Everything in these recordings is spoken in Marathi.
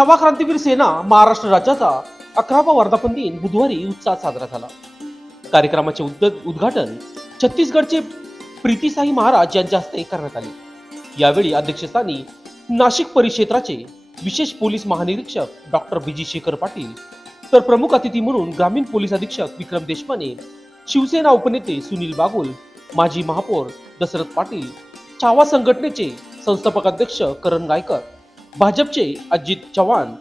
सहावा क्रांतीवीर सेना महाराष्ट्र राज्याचा अकरावा वर्धापन दिन बुधवारी उत्साहात साजरा झाला. कार्यक्रमाचे उद्घाटन छत्तीसगडचे प्रीतीसाई महाराज यांच्या हस्ते करण्यात आले. यावेळी अध्यक्षस्थानी नाशिक परिक्षेत्राचे विशेष पोलीस महानिरीक्षक डॉक्टर बीजी शेखर पाटील तर प्रमुख अतिथी म्हणून ग्रामीण पोलीस अधीक्षक विक्रम देशपांडे शिवसेना उपनेते सुनील बागुल माजी महापौर दशरथ पाटील छावा संघटनेचे संस्थापक अध्यक्ष करण गायकर भाजपचे अजित चव्हाण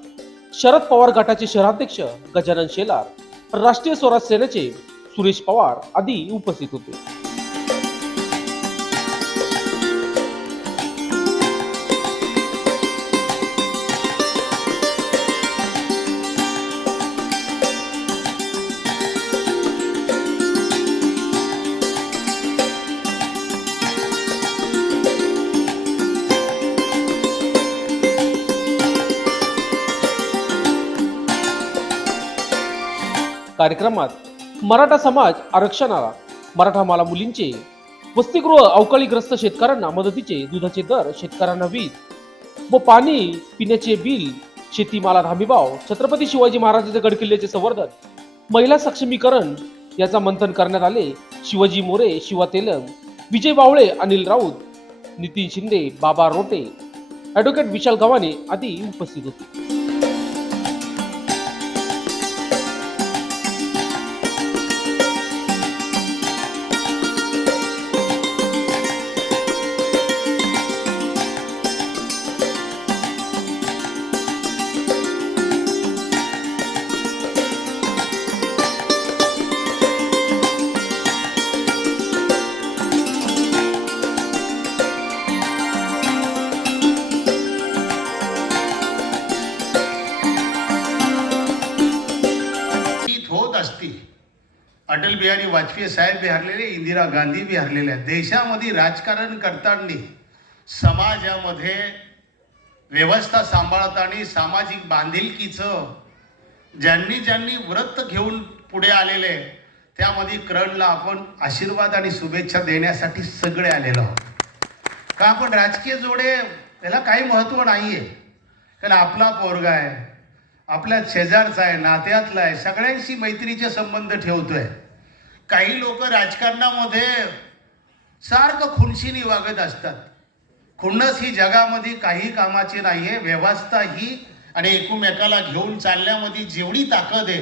शरद पवार गटाचे शहराध्यक्ष गजानन शेलार राष्ट्रीय स्वराज सेनेचे सुरेश पवार आदी उपस्थित होते. कार्यक्रमात मराठा समाज आरक्षणाला मराठा माला मुलींचे वसतिगृह अवकाळीग्रस्त शेतकऱ्यांना मदतीचे दुधाचे दर शेतकऱ्यांना वीज व पाणी पिण्याचे बिल शेतीमाला हमीभाव छत्रपती शिवाजी महाराजांचे गडकिल्ल्याचे संवर्धन महिला सक्षमीकरण याचा मंथन करण्यात आले शिवाजी मोरे शिवा तेलंग विजय बावळे अनिल राऊत नितीन शिंदे बाबा रोटे. ॲडव्होकेट विशाल गव्हाणे आदी उपस्थित होते. अटल वाजपेयी साहेब बी हरलेले इंदिरा गांधी बी हरलेले आहेत. देशामध्ये राजकारण करताना समाजामध्ये व्यवस्था सांभाळताना सामाजिक बांधिलकीचं ज्यांनी ज्यांनी व्रत घेऊन पुढे आलेले त्यामध्ये करणला आपण आशीर्वाद आणि शुभेच्छा देण्यासाठी सगळे आलेलो आहोत. का आपण राजकीय जोडे त्याला काही महत्त्व नाही आहे कारण आपला पोरगा आहे आपल्या शेजारचा आहे नात्यातला आहे सगळ्यांशी मैत्रीचे संबंध ठेवतोय. काही लोक राजकारणामध्ये सारखं खुनशीनी वागत असतात. खुन्नस ही जगामध्ये काही कामाची नाही आहे व्यवस्था ही आणि एकमेकाला घेऊन चालण्यामध्ये जेवढी ताकद आहे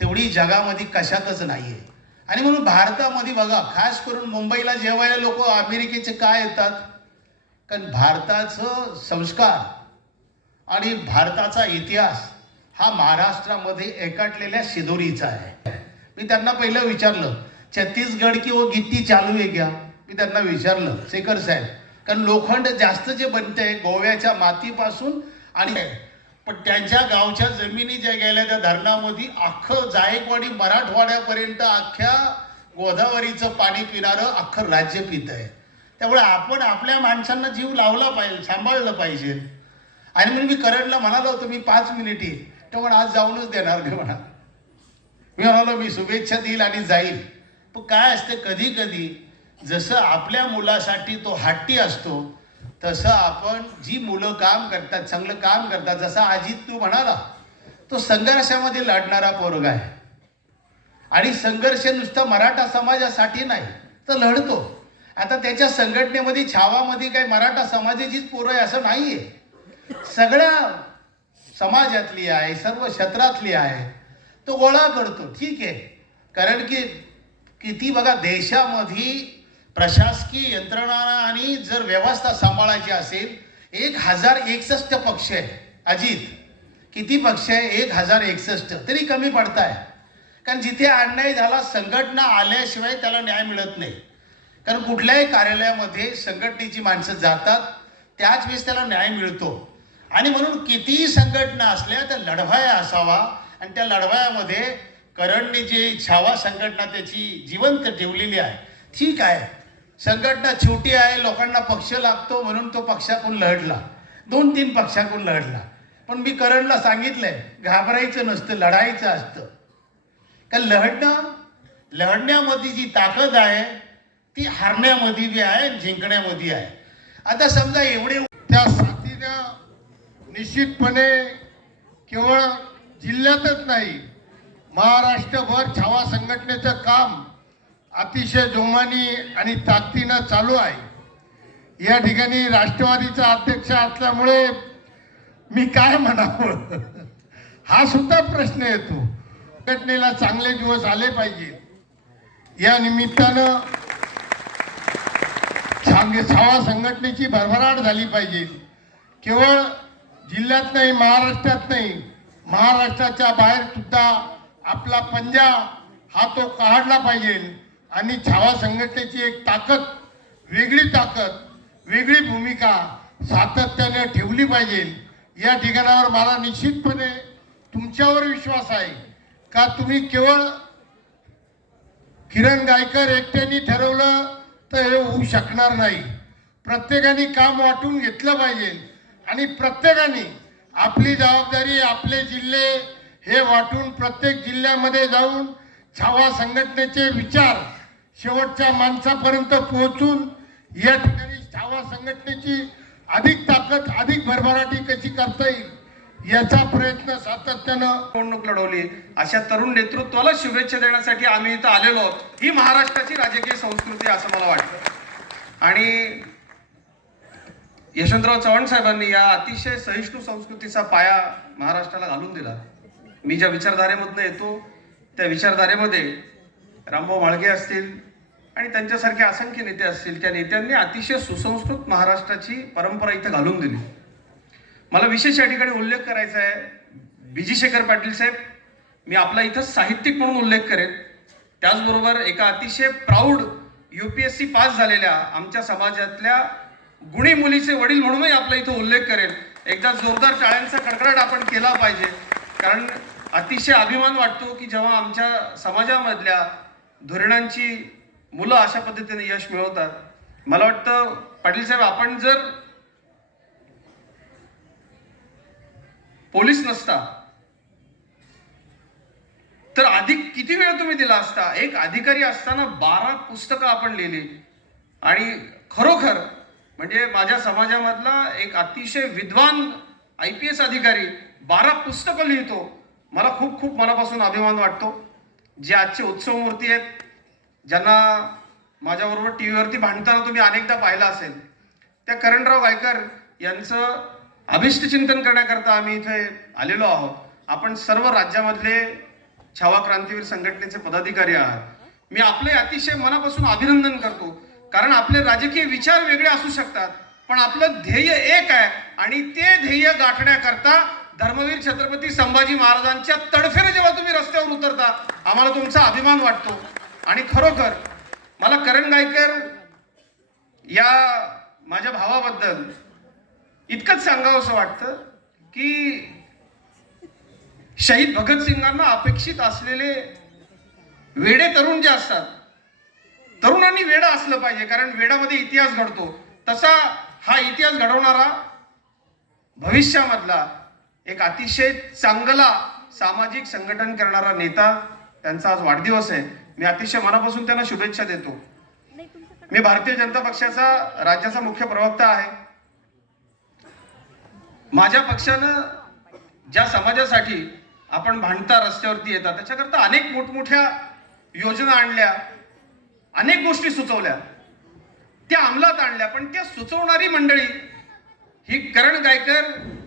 तेवढी जगामध्ये कशातच नाही आहे आणि म्हणून भारतामध्ये बघा खास करून मुंबईला जेवायला लोक अमेरिकेचे काय येतात? कारण भारताचं संस्कार आणि भारताचा इतिहास हा महाराष्ट्रामध्ये एकटलेल्या शिदोरीचा आहे. मी त्यांना पहिलं विचारलं छत्तीसगड की वो गिट्टी चालू आहे घ्या मी त्यांना विचारलं शेखर साहेब कारण लोखंड जास्त जे बनते गोव्याच्या मातीपासून आणि पण त्यांच्या गावच्या जमिनी ज्या गेल्या त्या धरणामध्ये अख्खं जायकवाडी मराठवाड्यापर्यंत अख्ख्या गोदावरीचं पाणी पिणारं अख्खं राज्य पित आहे. त्यामुळे आपण आपल्या माणसांना जीव लावला पाहिजे सांभाळलं पाहिजे. आणि म्हणून मी करणला म्हणालो होतो मी पाच मिनिटी तो पण आज जाऊनच देणार नाही म्हणा मी म्हणालो मी शुभेच्छा देईल आणि जाईल. पण काय असते कधी कधी जसं आपल्या मुलासाठी तो हट्टी असतो तसं आपण जी मुलं काम करतात चांगलं काम करतात जसा अजित तू म्हणाला तो संघर्षामध्ये लढणारा पोरगा आहे. आणि संघर्ष नुसता मराठा समाजासाठी नाही तर लढतो. आता त्याच्या संघटनेमध्ये छावामध्ये काही मराठा समाजाचीच पोरं आहे असं नाही आहे सगळ्या समाजातली आहे सर्व क्षेत्रातली आहे. तो गोळा करतो. ठीक आहे. कारण की किती बघा देशामध्ये प्रशासकीय यंत्रणा आणि जर व्यवस्था सांभाळायची असेल एक हजार एकसष्ट पक्ष आहे. अजित किती पक्ष आहे? एक हजार एकसष्ट. तरी कमी पडताय. कारण जिथे अन्याय झाला संघटना आल्याशिवाय त्याला न्याय मिळत नाही. कारण कुठल्याही कार्यालयामध्ये संघटनेची माणसं जातात त्याच वेळेस त्याला न्याय मिळतो. आणि म्हणून कितीही संघटना असल्या तर लढवाया असावा. आणि त्या लढवायामध्ये करणने जी छावा संघटना त्याची जिवंत ठेवलेली आहे. ठीक आहे. संघटना छोटी आहे लोकांना पक्ष लागतो म्हणून तो पक्षाकडून लढला. दोन तीन पक्षाकडून लढला. पण मी करणला सांगितलंय घाबरायचं नसतं लढायचं असतं. का लढणं लढण्यामध्ये जी ताकद आहे ती हारण्यामध्ये बी आहे जिंकण्यामध्ये आहे. आता समजा एवढे त्या साथीनं निश्चितपणे केवळ जिल्ह्यातच नाही महाराष्ट्रभर छावा संघटनेचं काम अतिशय जोमानी आणि ताकदीनं चालू आहे. या ठिकाणी राष्ट्रवादीचा अध्यक्ष असल्यामुळे मी काय म्हणावं? हा सुद्धा प्रश्न येतो. संघटनेला चांगले दिवस आले पाहिजे. या निमित्तानं सांगे छावा संघटनेची भरभराट झाली पाहिजे. केवळ जिल्ह्यात नाही महाराष्ट्रात नाही महाराष्ट्राच्या बाहेर सुद्धा आपला पंजा हा तो काढला पाहिजे. आणि छावा संघटनेची एक ताकद वेगळी ताकद वेगळी भूमिका सातत्याने ठेवली पाहिजे. या ठिकाणावर मला निश्चितपणे तुमच्यावर विश्वास आहे. का तुम्ही केवळ किरण गायकर एकट्याने ठरवलं तर हे होऊ शकणार नाही. प्रत्येकाने काम वाटून घेतलं पाहिजे. आणि प्रत्येकाने आपली जबाबदारी आपले जिल्हे हे वाटून प्रत्येक जिल्ह्यामध्ये जाऊन छावा संघटनेचे विचार शेवटच्या माणसापर्यंत पोहोचून या ठिकाणी छावा संघटनेची अधिक ताकद अधिक भरभराटी कशी करता येईल याचा प्रयत्न सातत्यानं निवडणूक लढवली. अशा तरुण नेतृत्वाला शुभेच्छा देण्यासाठी आम्ही इथं आलेलो आहोत. ही महाराष्ट्राची राजकीय संस्कृती असं मला वाटतं. आणि यशवंतराव चव्हाण साहेबांनी या अतिशय सहिष्णू संस्कृतीचा पाया महाराष्ट्राला घालून दिला. मी ज्या विचारधारेमधनं येतो त्या विचारधारेमध्ये रामभाऊ माळगे असतील आणि त्यांच्यासारखे असंख्य नेते असतील त्या नेत्यांनी अतिशय सुसंस्कृत महाराष्ट्राची परंपरा इथं घालून दिली. मला विशेष या ठिकाणी उल्लेख करायचा आहे विजीशेखर पाटील साहेब मी आपला इथं साहित्यिक म्हणून उल्लेख करेन. त्याचबरोबर एका अतिशय proud U P S C pass झालेल्या आमच्या समाजातल्या गुणी मुलीचे वडील म्हणूनही आपला इथं उल्लेख करेन. एकदा जोरदार टाळ्यांचा कडकडाट आपण केला पाहिजे. कारण अतिशय अभिमान वाटतो की जेव्हा आमच्या समाजामधल्या धोरणांची मुलं अशा पद्धतीने यश मिळवतात. मला वाटतं पाटील साहेब आपण जर पोलीस नसता तर अधिक किती वेळ तुम्ही दिला असता? एक अधिकारी असताना बारा पुस्तकं आपण लिहिली. आणि खरोखर म्हणजे माझ्या समाजामधला एक अतिशय विद्वान आय पी एस अधिकारी बारा पुस्तकं लिहितो. मला खूप खूप मनापासून अभिमान वाटतो. जे आजचे उत्सव मूर्ती आहेत ज्यांना माझ्याबरोबर टी व्हीवरती भांडताना तुम्ही अनेकदा पाहिलं असेल. त्या करणराव गायकर यांचं अभिष्टचिंतन करण्याकरता आम्ही इथे आलेलो आहोत. आपण सर्व राज्यामधले छावा क्रांतीवीर संघटनेचे पदाधिकारी आहात. मी आपले अतिशय मनापासून अभिनंदन करतो. कारण आपले राजकीय विचार वेगळे असू शकतात पण आपलं ध्येय एक आहे आणि ते ध्येय गाठण्याकरता धर्मवीर छत्रपती संभाजी महाराजांच्या तडफेने जेव्हा तुम्ही रस्त्यावर उतरता आम्हाला तुमचा अभिमान वाटतो. आणि खरोखर मला करण गायकर या माझ्या भावाबद्दल इतकंच सांगावं असं वाटतं की शहीद भगतसिंगांना अपेक्षित असलेले वेडे तरुण जे असतात वेडा असलं पाहिजे कारण वेडामध्ये इतिहास घडतो. तसा हा इतिहास घडवणारा भविष्यामधला एक अतिशय चांगला सामाजिक संघटन करणारा नेता त्यांचा आज वाढदिवस आहे. मी अतिशय मनापासून त्यांना शुभेच्छा देतो. मी भारतीय जनता पक्षाचा राज्याचा मुख्य प्रवक्ता आहे. माझ्या पक्षानं ज्या समाजासाठी आपण भांडता रस्त्यावरती येतात त्याच्याकरता अनेक मोठमोठ्या योजना आणल्या. अनेक गोष्टी सुचवल्या. त्या अंमलात आणल्या पण त्या सुचवणारी मंडळी ही करण गायकर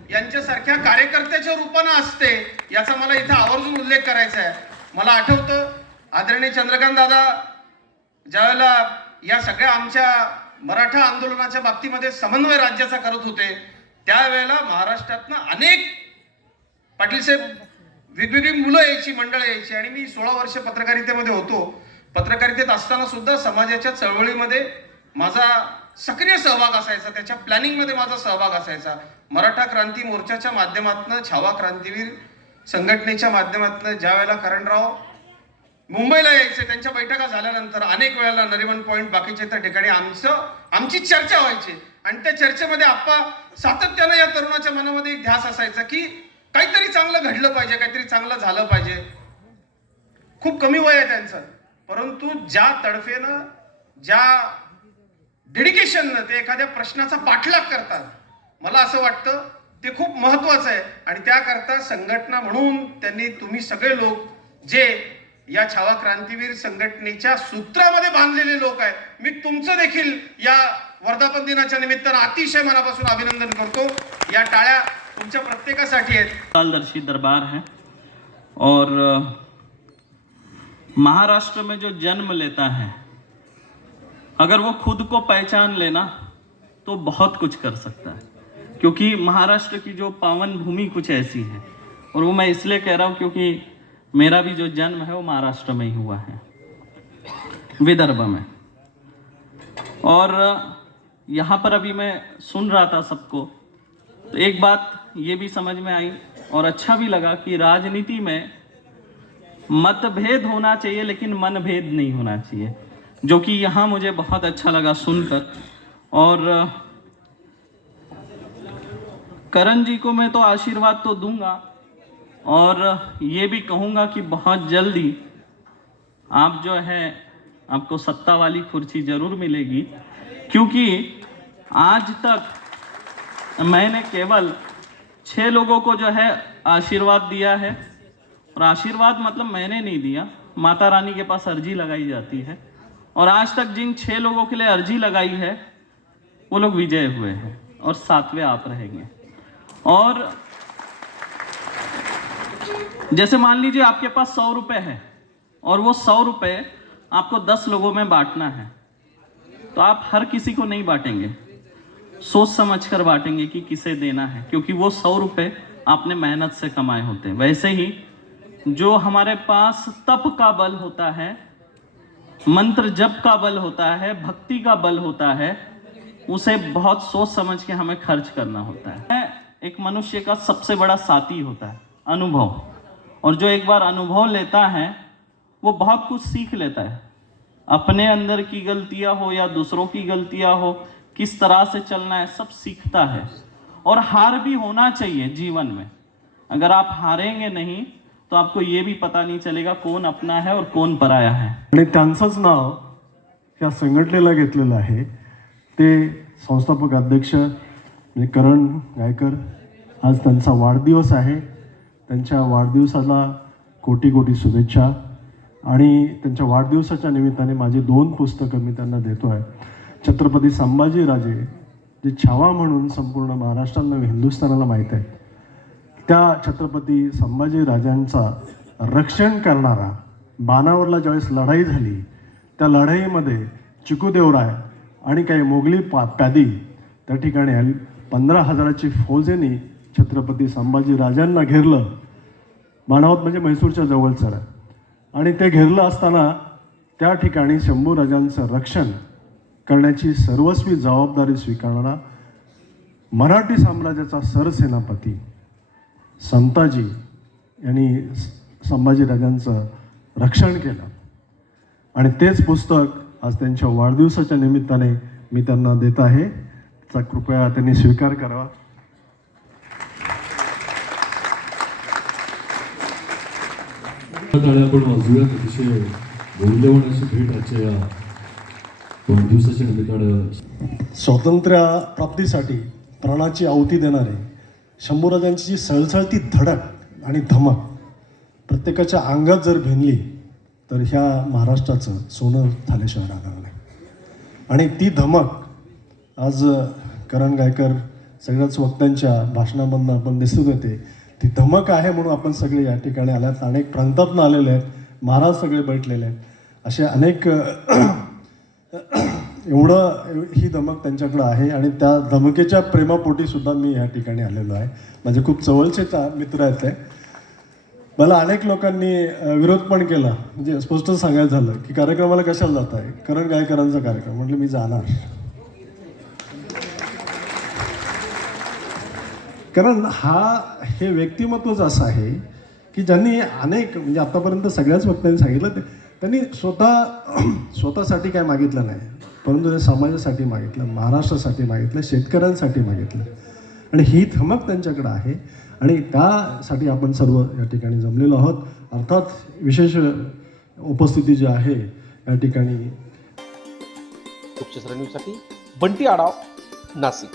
यांच्यासारख्या कार्यकर्त्याच्या रूपानं असते याचा मला इथं आवर्जून उल्लेख करायचा आहे. मला आठवतं आदरणीय चंद्रकांत दादा ज्यावेळेला या सगळ्या आमच्या मराठा आंदोलनाच्या बाबतीमध्ये समन्वय राज्याचा करत होते त्यावेळेला महाराष्ट्रातनं अनेक पाटील साहेब वेगवेगळी मुलं यायची मंडळ यायची आणि मी सोळा वर्ष पत्रकारितेमध्ये होतो. पत्रकारितेत असताना सुद्धा समाजाच्या चळवळीमध्ये माझा सक्रिय सहभाग असायचा त्याच्या प्लॅनिंगमध्ये माझा सहभाग असायचा. मराठा क्रांती मोर्चाच्या माध्यमातून छावा क्रांतीवीर संघटनेच्या माध्यमातून ज्या वेळेला करणराव मुंबईला यायचे त्यांच्या बैठका झाल्यानंतर अनेक वेळेला नरिमन पॉईंट बाकीच्या त्या ठिकाणी आमचं आमची चर्चा व्हायची. आणि त्या चर्चेमध्ये आप्पा सातत्यानं या तरुणाच्या मनामध्ये एक ध्यास असायचा की काहीतरी चांगलं घडलं पाहिजे काहीतरी चांगलं झालं पाहिजे. खूप कमी वय आहे त्यांचं. परंतु ज्या तडफेनं ज्या डेडिकेशननं ते एखाद्या प्रश्नाचा पाठलाग करतात मला असं वाटतं ते खूप महत्वाचं आहे. आणि त्याकरता संघटना म्हणून त्यांनी तुम्ही सगळे लोक जे या छावा क्रांतीवीर संघटनेच्या सूत्रामध्ये बांधलेले लोक आहेत मी तुमचं देखील या वर्धापन दिनाच्या निमित्तानं अतिशय मनापासून अभिनंदन करतो. या टाळ्या तुमच्या प्रत्येकासाठी आहेत. कालदर्शी दरबार है और महाराष्ट्र में जो जन्म लेता है, अगर वो खुद को पहचान लेना तो बहुत कुछ कर सकता है। क्योंकि महाराष्ट्र की जो पावन भूमि कुछ ऐसी है, और वो मैं इसलिए कह रहा हूँ क्योंकि मेरा भी जो जन्म है, वो महाराष्ट्र में ही हुआ है, विदर्भ में। और, यहाँ पर अभी मैं सुन रहा था सबको तो एक बात ये भी समझ में आई, और अच्छा भी लगा कि राजनीति में मतभेद होना चाहिए, लेकिन मनभेद नहीं होना चाहिए, जो कि यहाँ मुझे बहुत अच्छा लगा सुनकर। और, करण जी को मैं तो आशीर्वाद तो दूँगा, और ये भी कहूँगा कि बहुत जल्दी आप जो है, आपको सत्ता वाली कुर्सी ज़रूर मिलेगी, क्योंकि आज तक मैंने केवल छह लोगों को जो है आशीर्वाद दिया है। और आशीर्वाद मतलब मैंने नहीं दिया। माता रानी के पास अर्जी लगाई जाती है। और आज तक जिन छह लोगों के लिए अर्जी लगाई है, वो लोग विजय हुए हैं और सातवें आप रहेंगे। और जैसे मान लीजिए आपके पास सौ रुपये है और वो सौ रुपये आपको दस लोगों में बांटना है तो आप हर किसी को नहीं बांटेंगे। सोच समझ कर बांटेंगे कि किसे देना है, क्योंकि वो सौ रुपये आपने मेहनत से कमाए होते हैं। वैसे ही जो हमारे पास तप का बल होता है, मंत्र जप का बल होता है, भक्ति का बल होता है, उसे बहुत सोच समझ के हमें खर्च करना होता है। एक मनुष्य का सबसे बड़ा साथी होता है, अनुभव। और जो एक बार अनुभव लेता है, वो बहुत कुछ सीख लेता है। अपने अंदर की गलतियाँ हो या दूसरों की गलतियाँ हो, किस तरह से चलना है, सब सीखता है। और हार भी होना चाहिए जीवन में। अगर आप हारेंगे नहीं तो आपको ये भी पता नहीं चलेगा कौन अपना है और कौन पराया है। आणि त्यांचंच नाव या संघटनेला घेतलेलं आहे. ते संस्थापक अध्यक्ष म्हणजे करण गायकर. आज त्यांचा वाढदिवस आहे. त्यांच्या वाढदिवसाला कोटी कोटी शुभेच्छा. आणि त्यांच्या वाढदिवसाच्या निमित्ताने माझी दोन पुस्तकं मी त्यांना देतो आहे छत्रपती संभाजीराजे जे छावा म्हणून संपूर्ण महाराष्ट्राला हिंदुस्थानाला माहीत आहे त्या छत्रपती संभाजी राजांचा रक्षण करणारा बाणावरला ज्यावेळेस लढाई झाली त्या लढाईमध्ये चिकूदेवराय आणि काही मोगली पा प्यादी त्या ठिकाणी आली. पंधरा हजाराची फौजेने छत्रपती संभाजी राजांना घेरलं. बाणावत म्हणजे म्हैसूरच्या जवळचं आहे आणि ते घेरलं असताना त्या ठिकाणी शंभू राजांचं रक्षण करण्याची सर्वस्वी जबाबदारी स्वीकारणारा मराठी साम्राज्याचा सरसेनापती संताजी यांनी संभाजीराजांचं रक्षण केलं. आणि तेच पुस्तक आज त्यांच्या वाढदिवसाच्या निमित्ताने मी त्यांना देत आहे. चा कृपया त्यांनी स्वीकार करावा. आपण वाजूयात अतिशय मौल्यवान अशी भेट आजच्या या वाढदिवसाच्या निमित्तानं. स्वातंत्र्य प्राप्तीसाठी प्राणाची आहुती देणारे शंभूराजांची जी सळसळती धडक आणि धमक प्रत्येकाच्या अंगात जर भिनली तर ह्या महाराष्ट्राचं सोनं झाल्याशिवाय राहणार नाही आणि ती धमक आज करण गायकर सगळ्याच वक्त्यांच्या भाषणामधनं आपण दिसत होते. ती धमक आहे म्हणून आपण सगळे या ठिकाणी आल्यात. अनेक प्रांतातनं आलेले आहेत. महाराज सगळे बैठलेले आहेत. असे अनेक एवढं ही धमक त्यांच्याकडं आहे आणि त्या धमकेच्या प्रेमापोटी सुद्धा मी या ठिकाणी आलेलो आहे. माझे खूप जवळचे मित्र आहेत ते. मला अनेक लोकांनी विरोध पण केला. म्हणजे स्पष्ट सांगायचं झालं की कार्यक्रमाला कशाला जात आहे? करण गायकरांचा कार्यक्रम. म्हटलं मी जाणार. कारण हा हे व्यक्तिमत्वच असं आहे की ज्यांनी अनेक म्हणजे आतापर्यंत सगळ्याच वक्त्यांनी सांगितलं ते त्यांनी स्वतः स्वतःसाठी काय मागितलं नाही. परंतु ते समाजासाठी मागितलं महाराष्ट्रासाठी मागितलं शेतकऱ्यांसाठी मागितलं. आणि ही धमक त्यांच्याकडे आहे. आणि त्यासाठी आपण सर्व या ठिकाणी जमलेलो आहोत. अर्थात विशेष उपस्थिती जी आहे या ठिकाणी न्यूजसाठी बंटी आडाव नाशिक.